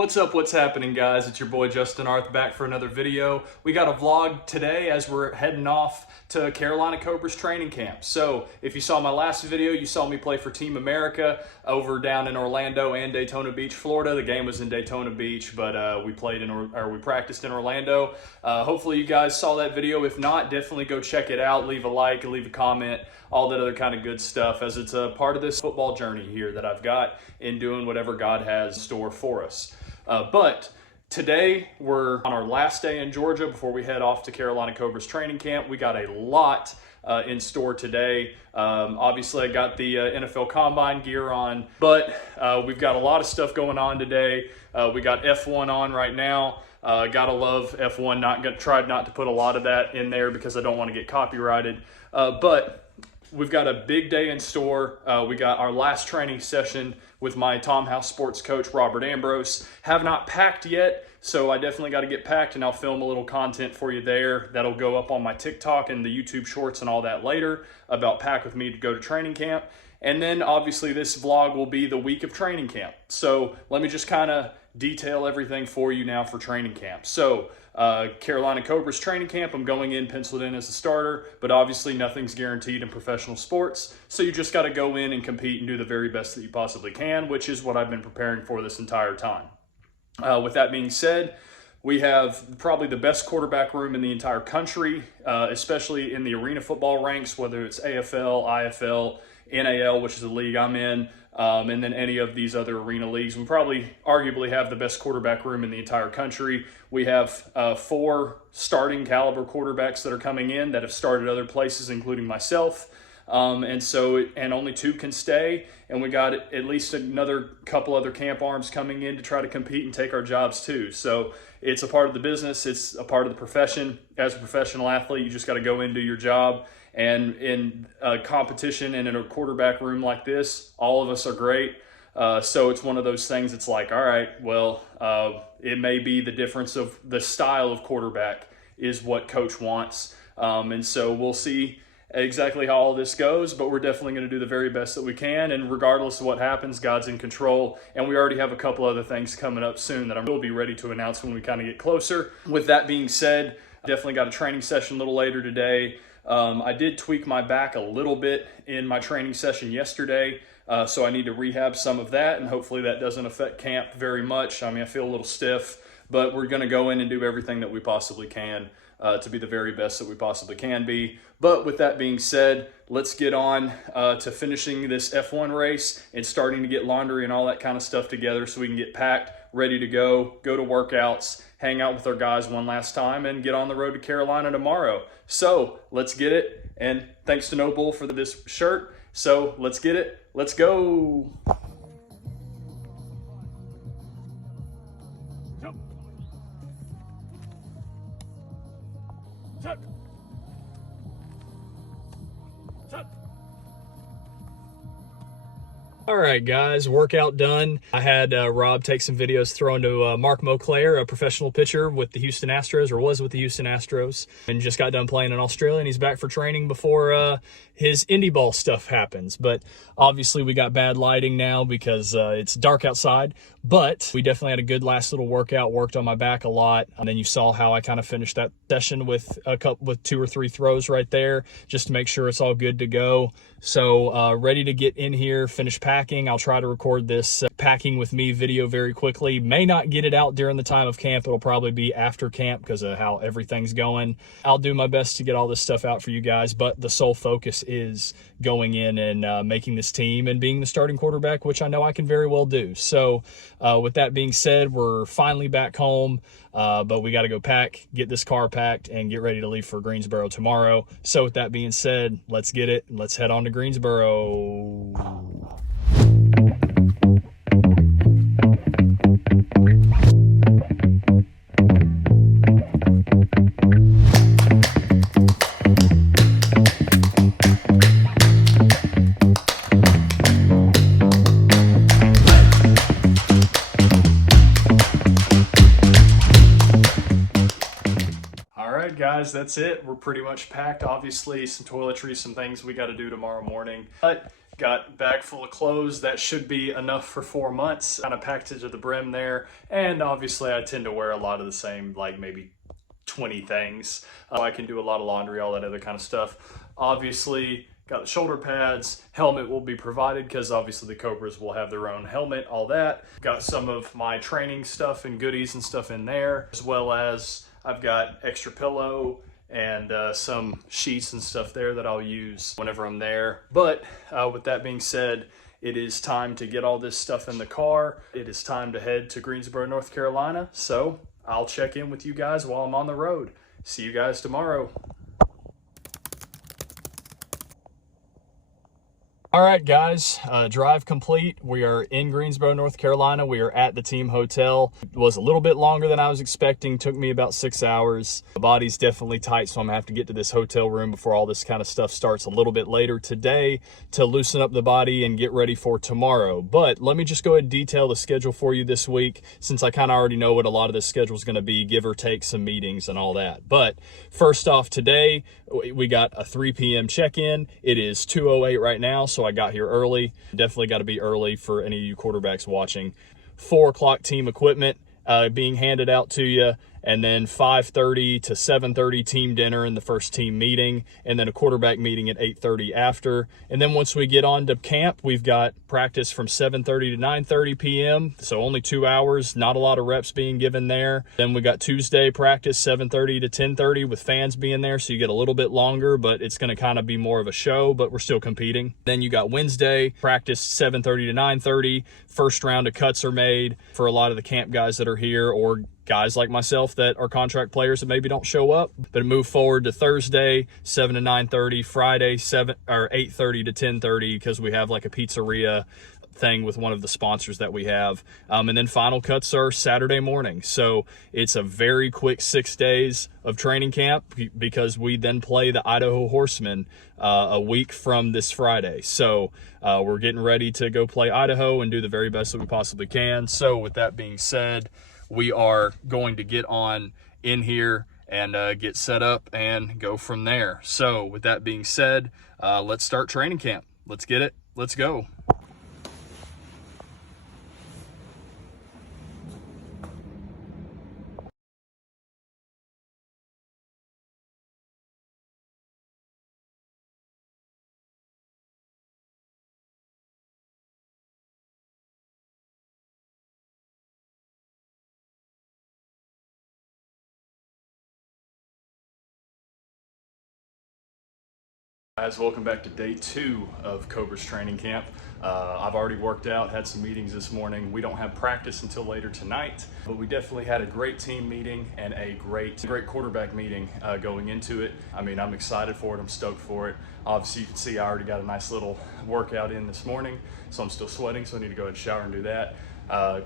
What's up, what's happening, guys? It's your boy Justin Arth back for another video. We got a vlog today as we're heading off to Carolina Cobras training camp. So if you saw my last video, you saw me play for Team America over down in Orlando and Daytona Beach, Florida. The game was in Daytona Beach, but we practiced in Orlando. Hopefully you guys saw that video. If not, definitely go check it out. Leave a like, leave a comment, all that other kind of good stuff, as it's a part of this football journey here that I've got in doing whatever God has in store for us. But today we're on our last day in Georgia before we head off to Carolina Cobras training camp. We got a lot in store today. Obviously I got the NFL Combine gear on, but we've got a lot of stuff going on today. We got F1 on right now. Gotta love F1. Tried not to put a lot of that in there because I don't want to get copyrighted. But we've got a big day in store. We got our last training session with my Tom House sports coach, Robert Ambrose. Have not packed yet, so I definitely got to get packed, and I'll film a little content for you there. That'll go up on my TikTok and the YouTube shorts and all that later about pack with me to go to training camp. And then obviously this vlog will be the week of training camp. So let me just kind of detail everything for you now for training camp. So Carolina Cobras training camp, I'm going in penciled in as a starter, but obviously nothing's guaranteed in professional sports. So you just got to go in and compete and do the very best that you possibly can, which is what I've been preparing for this entire time. With that being said, we have probably the best quarterback room in the entire country, especially in the arena football ranks, whether it's AFL, IFL, NAL, which is the league I'm in, and then any of these other arena leagues. We probably arguably have the best quarterback room in the entire country. We have 4 starting caliber quarterbacks that are coming in that have started other places, including myself. And only 2 can stay. And we got at least another couple other camp arms coming in to try to compete and take our jobs too. So it's a part of the business. It's a part of the profession. As a professional athlete, you just got to go in, do your job. And in a competition and in a quarterback room like this, all of us are great. So it's one of those things. It's like, all right, well, it may be the difference of the style of quarterback is what coach wants. And so we'll see exactly how all this goes, but we're definitely going to do the very best that we can. And regardless of what happens, God's in control. And we already have a couple other things coming up soon that I will be ready to announce when we kind of get closer. With that being said, definitely got a training session a little later today. I did tweak my back a little bit in my training session yesterday, so I need to rehab some of that, and hopefully that doesn't affect camp very much. I mean, I feel a little stiff, but we're going to go in and do everything that we possibly can to be the very best that we possibly can be. But with that being said, let's get on to finishing this F1 race and starting to get laundry and all that kind of stuff together so we can get packed, ready to go to workouts, hang out with our guys one last time, and get on the road to Carolina tomorrow. So let's get it. And thanks to No Bull for this shirt. So let's get it. Let's go. Jump. Jump. Jump. All right, guys, workout done. I had Rob take some videos thrown to Mark Moclair, a professional pitcher with the Houston Astros, or was with the Houston Astros, and just got done playing in Australia, and he's back for training before his indie ball stuff happens. But obviously we got bad lighting now because it's dark outside, but we definitely had a good last little workout, worked on my back a lot. And then you saw how I kind of finished that session with 2 or 3 throws right there, just to make sure it's all good to go. So ready to get in here, finish packing. I'll try to record this packing with me video very quickly. May not get it out during the time of camp. It'll probably be after camp because of how everything's going. I'll do my best to get all this stuff out for you guys, but the sole focus is going in and making this team and being the starting quarterback, which I know I can very well do. So with that being said, we're finally back home, but we got to go get this car packed and get ready to leave for Greensboro tomorrow. So with that being said, let's get it. Let's head on to Greensboro. guys, that's it. We're pretty much packed. Obviously, some toiletries, some things we got to do tomorrow morning. But got a bag full of clothes. That should be enough for 4 months. Kind of packed it to the brim there. And obviously, I tend to wear a lot of the same, like maybe 20 things. I can do a lot of laundry, all that other kind of stuff. Obviously, got the shoulder pads. Helmet will be provided because obviously the Cobras will have their own helmet, all that. Got some of my training stuff and goodies and stuff in there, as well as I've got extra pillow and some sheets and stuff there that I'll use whenever I'm there. But with that being said, it is time to get all this stuff in the car. It is time to head to Greensboro, North Carolina. So I'll check in with you guys while I'm on the road. See you guys tomorrow. All right, guys, drive complete. We are in Greensboro, North Carolina. We are at the team hotel. It was a little bit longer than I was expecting. Took me about 6 hours. The body's definitely tight, so I'm gonna have to get to this hotel room before all this kind of stuff starts a little bit later today to loosen up the body and get ready for tomorrow. But let me just go ahead and detail the schedule for you this week, since I kind of already know what a lot of this schedule is gonna be, give or take some meetings and all that. But first off, today, we got a 3 p.m. check-in. It is 2:08 right now, so I got here early. Definitely got to be early for any of you quarterbacks watching. 4 o'clock team equipment being handed out to you, and then 5:30 to 7:30 team dinner and the first team meeting, and then a quarterback meeting at 8:30 after. And then once we get on to camp, we've got practice from 7:30 to 9:30 p.m. So only 2 hours, not a lot of reps being given there. Then we got Tuesday practice 7:30 to 10:30 with fans being there, so you get a little bit longer, but it's going to kind of be more of a show, but we're still competing. Then you got Wednesday practice 7:30 to 9:30. First round of cuts are made for a lot of the camp guys that are here, or guys like myself that are contract players that maybe don't show up. But move forward to Thursday 7 to 9:30, Friday 8:30 to 10:30, because we have like a pizzeria thing with one of the sponsors that we have. And then final cuts are Saturday morning. So it's a very quick 6 days of training camp, because we then play the Idaho Horsemen a week from this Friday. So we're getting ready to go play Idaho and do the very best that we possibly can. So with that being said, we are going to get on in here and get set up and go from there. So with that being said, let's start training camp. Let's get it. Let's go. Guys, welcome back to day 2 of Cobras training camp. I've already worked out, had some meetings this morning. We don't have practice until later tonight, but we definitely had a great team meeting and a great quarterback meeting going into it. I mean, I'm excited for it. I'm stoked for it. Obviously, you can see I already got a nice little workout in this morning, so I'm still sweating, so I need to go ahead and shower and do that.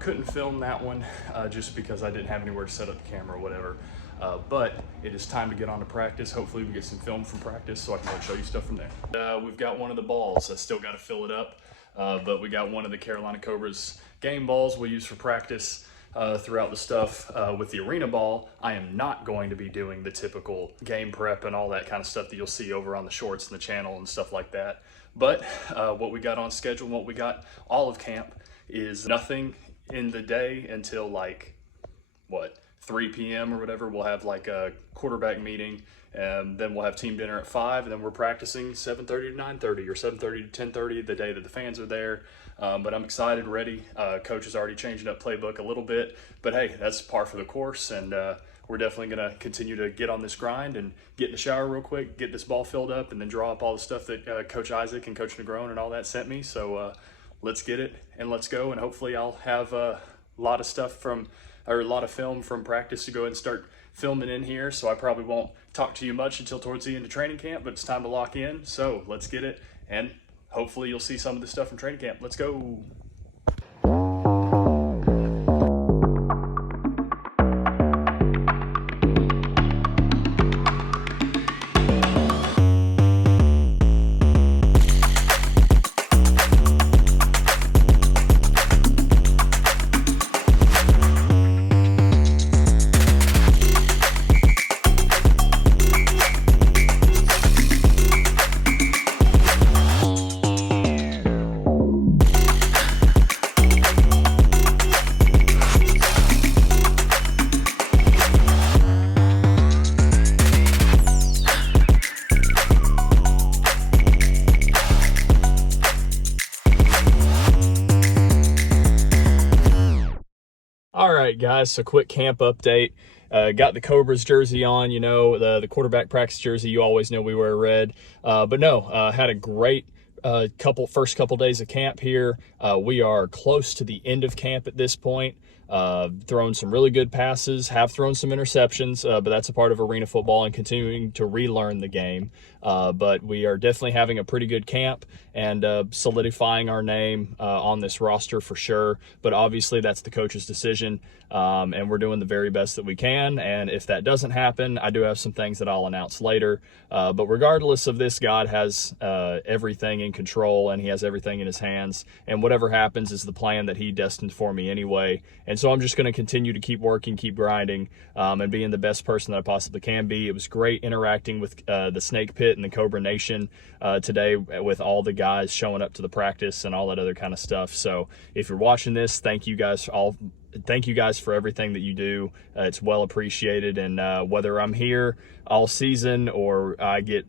Couldn't film that one just because I didn't have anywhere to set up the camera or whatever. But it is time to get on to practice. Hopefully we get some film from practice so I can show you stuff from there. We've got one of the balls. I still got to fill it up, but we got one of the Carolina Cobras game balls we'll use for practice throughout the stuff. With the arena ball, I am not going to be doing the typical game prep and all that kind of stuff that you'll see over on the shorts and the channel and stuff like that. But what we got on schedule and what we got all of camp is nothing in the day until like, 3 p.m. or whatever. We'll have like a quarterback meeting, and then we'll have team dinner at 5, and then we're practicing 7:30 to 9:30 or 7:30 to 10:30 the day that the fans are there. But I'm excited, ready. Coach is already changing up playbook a little bit, but hey, that's par for the course, and we're definitely going to continue to get on this grind and get in the shower real quick, get this ball filled up, and then draw up all the stuff that Coach Isaac and Coach Negron and all that sent me. So let's get it and let's go, and hopefully I'll have a lot of stuff or a lot of film from practice to go ahead and start filming in here. So I probably won't talk to you much until towards the end of training camp, but it's time to lock in. So let's get it, and hopefully you'll see some of this stuff from training camp. Let's go. right, guys, so quick camp update. Got the Cobras jersey on, you know, the quarterback practice jersey. You always know we wear red. But no, had a great first couple days of camp here. We are close to the end of camp at this point. Thrown some really good passes, have thrown some interceptions, but that's a part of arena football and continuing to relearn the game. But we are definitely having a pretty good camp and solidifying our name on this roster for sure. But obviously that's the coach's decision, and we're doing the very best that we can. And if that doesn't happen, I do have some things that I'll announce later. But regardless of this, God has everything in control, and he has everything in his hands. And whatever happens is the plan that he destined for me anyway. And so I'm just going to continue to keep working, keep grinding, and being the best person that I possibly can be. It was great interacting with the Snake Pit and the Cobra Nation today, with all the guys showing up to the practice and all that other kind of stuff. So if you're watching this, thank you guys all. Thank you guys for everything that you do. It's well appreciated. And whether I'm here all season or I get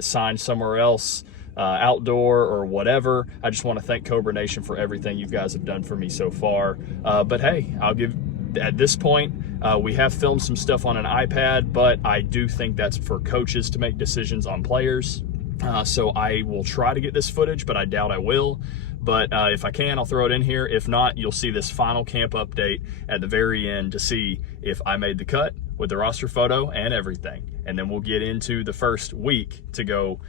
signed somewhere else, outdoor or whatever, I just want to thank Cobra Nation for everything you guys have done for me so far. But hey, at this point, we have filmed some stuff on an iPad, but I do think that's for coaches to make decisions on players. So I will try to get this footage, but I doubt I will. But if I can, I'll throw it in here. If not, you'll see this final camp update at the very end to see if I made the cut with the roster photo and everything. And then we'll get into the first week to go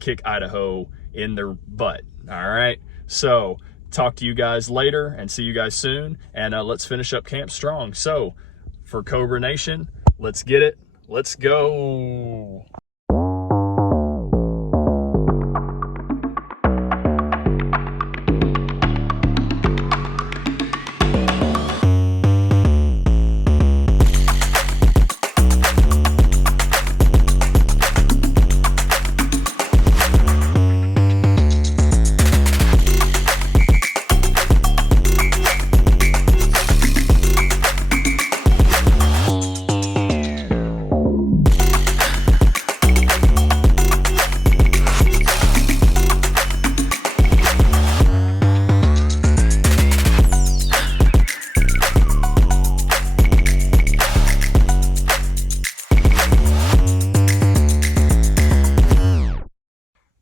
kick Idaho in their butt. All right. So talk to you guys later and see you guys soon. And let's finish up camp strong. So for Cobra Nation, let's get it. Let's go.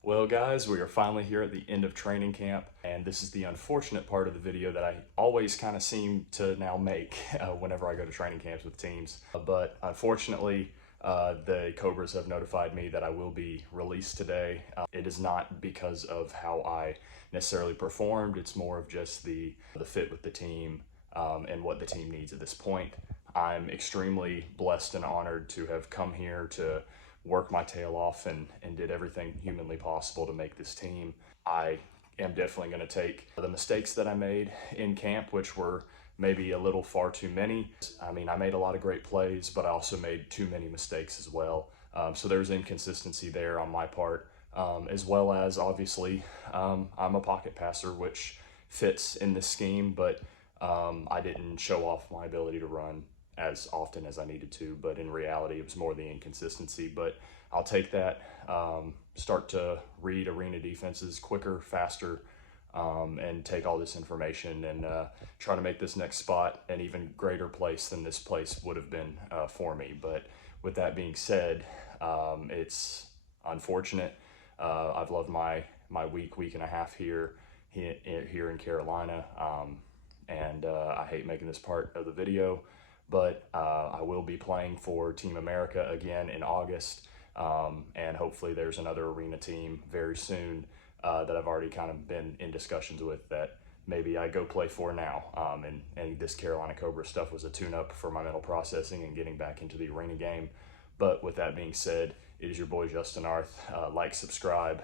Well guys, we are finally here at the end of training camp, and this is the unfortunate part of the video that I always kind of seem to now make whenever I go to training camps with teams. But unfortunately, the Cobras have notified me that I will be released today. It is not because of how I necessarily performed, it's more of just the fit with the team and what the team needs at this point. I'm extremely blessed and honored to have come here to work my tail off and did everything humanly possible to make this team. I am definitely going to take the mistakes that I made in camp, which were maybe a little far too many. I mean, I made a lot of great plays, but I also made too many mistakes as well. So there's inconsistency there on my part, as well as obviously I'm a pocket passer, which fits in this scheme, but I didn't show off my ability to run as often as I needed to, but in reality, it was more the inconsistency. But I'll take that, start to read arena defenses quicker, faster, and take all this information and try to make this next spot an even greater place than this place would have been for me. But with that being said, it's unfortunate. I've loved my week and a half here in Carolina, and I hate making this part of the video. But I will be playing for Team America again in August, and hopefully there's another arena team very soon that I've already kind of been in discussions with that maybe I go play for now. And this Carolina Cobra stuff was a tune-up for my mental processing and getting back into the arena game. But with that being said, it is your boy Justin Arth. Like, subscribe.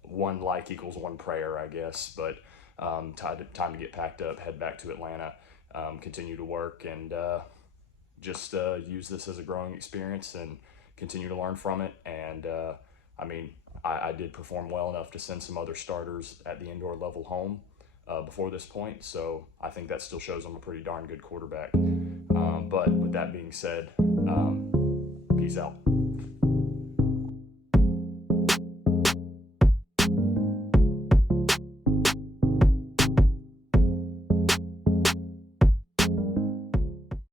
One like equals one prayer, I guess. But time to get packed up, head back to Atlanta. Continue to work and just use this as a growing experience and continue to learn from it. And I mean, I did perform well enough to send some other starters at the indoor level home before this point, so I think that still shows I'm a pretty darn good quarterback. But with that being said, peace out.